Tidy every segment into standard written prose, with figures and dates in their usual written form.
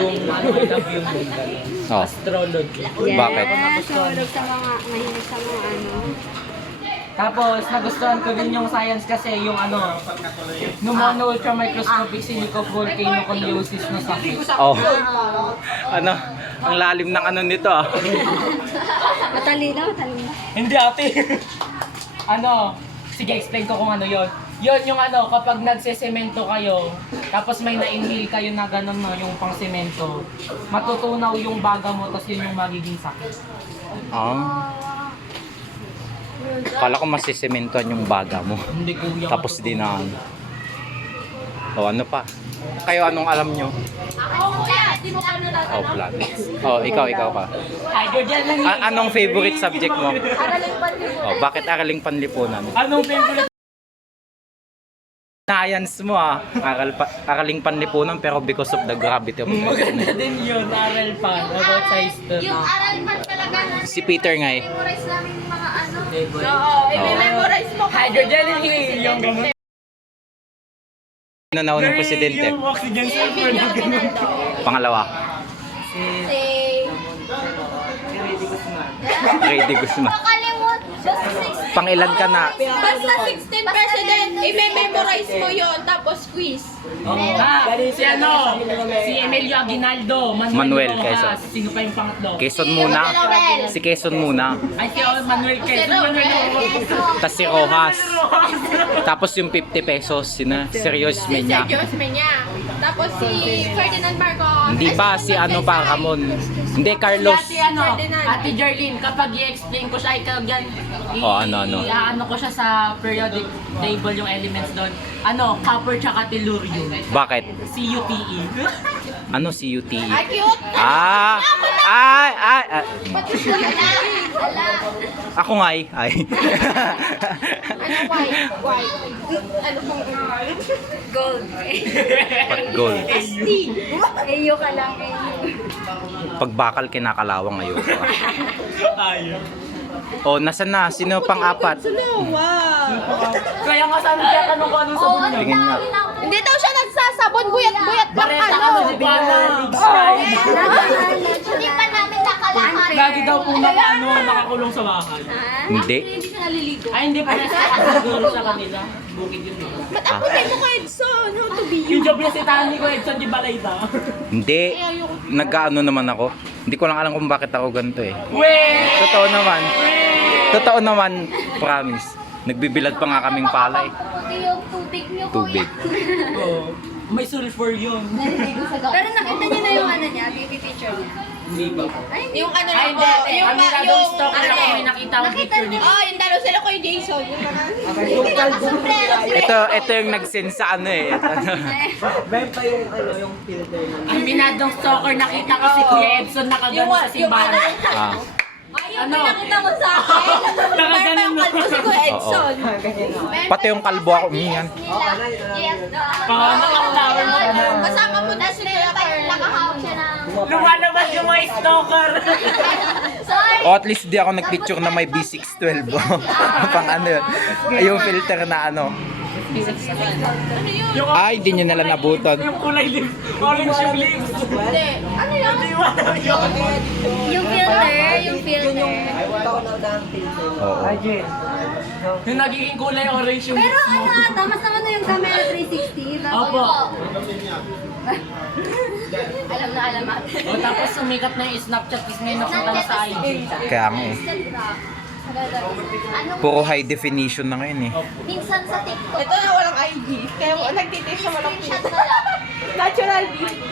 yung love yung Oh. astrology. Bakit? Sumunod sa mga, mahilig sa mga ano. Tapos nagustuhan ko din yung science kasi yung pneumono ultramicroscopic silicovolcanoconiosis na sakit. Oh. Ano? Ang lalim ng ano nito ah. Matalino. Hindi ate. Sige, explain ko kung ano yon. Yon yung kapag nagsesemento kayo, tapos may na-inhale kayo na gano'n yung pang semento, matutunaw yung baga mo, tapos yun yung magiging sakit. Ah. Kala ko masisementoan yung baga mo. Hindi kuya. Tapos di na. O ano pa? Kayo anong alam nyo? Oh, planets. Oh, ikaw pa. Hydrogen lang yun. Anong favorite subject mo? Oh, bakit araling panlipunan? Anong favorite? Science mo ah. Araling panlipunan pero because of the gravity of the earth. Maganda din yun, aral pa, about science to. Yung aral man talaga na Si Peter nga eh. memorize namin yung mga ano. Oo, i-memorize mo. Hydrogen and helium. Nananaw ng presidente. Yung oxygen sulfur na ganun. Pangalawa. Si... Grady Guzman. Makalimut. Basta 16. Pangilan ka na? Basta 16 president, i-memorize mo yon tapos quiz. Si Emilio Aguinaldo, Manuel Rojas. Quezon. Sino pa yung pangatlo? Quezon muna. Si Quezon muna. Ay, si Manuel Quezon. Tapos si Rojas. Tapos yung 50 pesos. Serious Si Menya. Sergio Osmeña. Tapos si Ferdinand Marcos. Hindi pa si ano pa, Ramon. Hindi, Carlos. Si Ate Jerlyn, kapag i-explain ko siya, ano? Ano ko siya sa periodic table yung elements doon. Copper tsaka tellurium. Bakit? CuTe. Ano si UTE? Ay, cute! Ah! Ako nga ay. Ano white? White. Ano pong Gold. Pat gold. Astig. Eyo ka lang, eyo. Pagbakal kinakalawang ngayon. Ayun. O, nasan na? Sino pang apat? Kaya nga sana kaya tanong ko anong sabon niya. Tingin nga. Hindi daw siya nagsasabon, buyat-buyat lang Bareta ano. di ba? Hindi pa namin nakalahan. Lagi daw po nakakulong sa bahay. Hindi. Hindi siya naliligo. Ay, hindi pa siguro sa kanila. Bukid yun. Ba't ako may mukha Edson? How to be you? Yung job niya si Tani ko, Edson Di Balayda. Hindi. Nag-ano naman ako. Hindi ko lang alam kung bakit ako ganito eh. Weh! Totoo naman. Totoo naman. Promise. Nagbibilad pa nga kaming palay. Pati yung tubig niyo, Tubig. Oh, may sulfur yun. Pero nakita niyo na yung ano niya, baby picture niya. Hindi ba? Yung ano Ay, lang hindi. po, yung Kami na daw stock na kami nakita ang picture niya. Oh, yung dalaw sila ko yung Jason. Yung mga... Ito yung nag-send sa ano eh. Ang binadong stalker, nakita ko si Kuya Edson nakagano sa simbahan. Ah. Ano? Pinakita mo sa akin. Nakaganon na. Kalbo si Kuya Edson. Pati yung kalbo ako. Yan. Naka-flower mo. Kasama mo na si Kuya Carl. Nakahawak siya ng... Lumalabas yung mga stalker. Sorry. O at least di ako nag-picture na may B612. Pang ano yun. Yung filter na ano. Ay, di nyo nalang nabutan. Yung kulay lips. Orange yung lips. Hindi. Ano yun? Yung filter. Oo. Yung nagiging kulay orange yung Pero lips mo. ano ata, mas naman na yung camera 360. Opo. Alam na alam natin. O tapos sumikat na yung Snapchat, tapos ngayon napunta na sa IG. Kaya nga eh. Ano? Puro high definition na ngayon eh. Minsan sa TikTok. Ito na walang ID. Kaya nagtitiis sa walang Screenshot na lang. Natural beauty.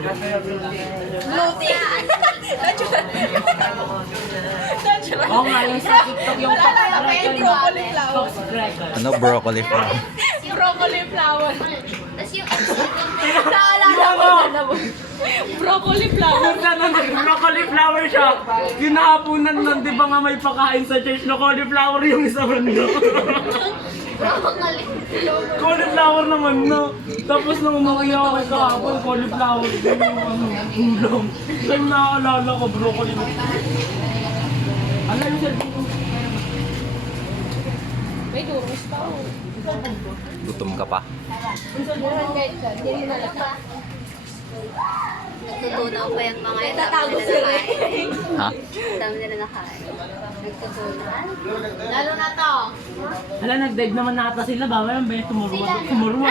Beauty. Natural. Natural. Oo nga, yung sa TikTok yung Wala lang ako yung broccoli flower. Fox Dragon. Ano, broccoli pa? Broccoli flower. Tapos yung ex Naalala ko na naman. Broccoli flower. Broccoli flower siya. Yung nakapunan nun, di ba nga may pakain sa church na cauliflower yung isa banda? broccoli. Cauliflower naman no. Tapos nung umuwi ako kahapon, cauliflower din yung ulam. So yung naaalala ko, broccoli. Ano yung sabi ko? May durus pa. Gutom ka pa? Nagtutunaw pa yung mga yun. Tatago sila Ha? Dami nila nakain. Nagtutunaw. Lalo na to. Hala, nag-dive naman nata sila. Bawal ang ba? Tumuruwa.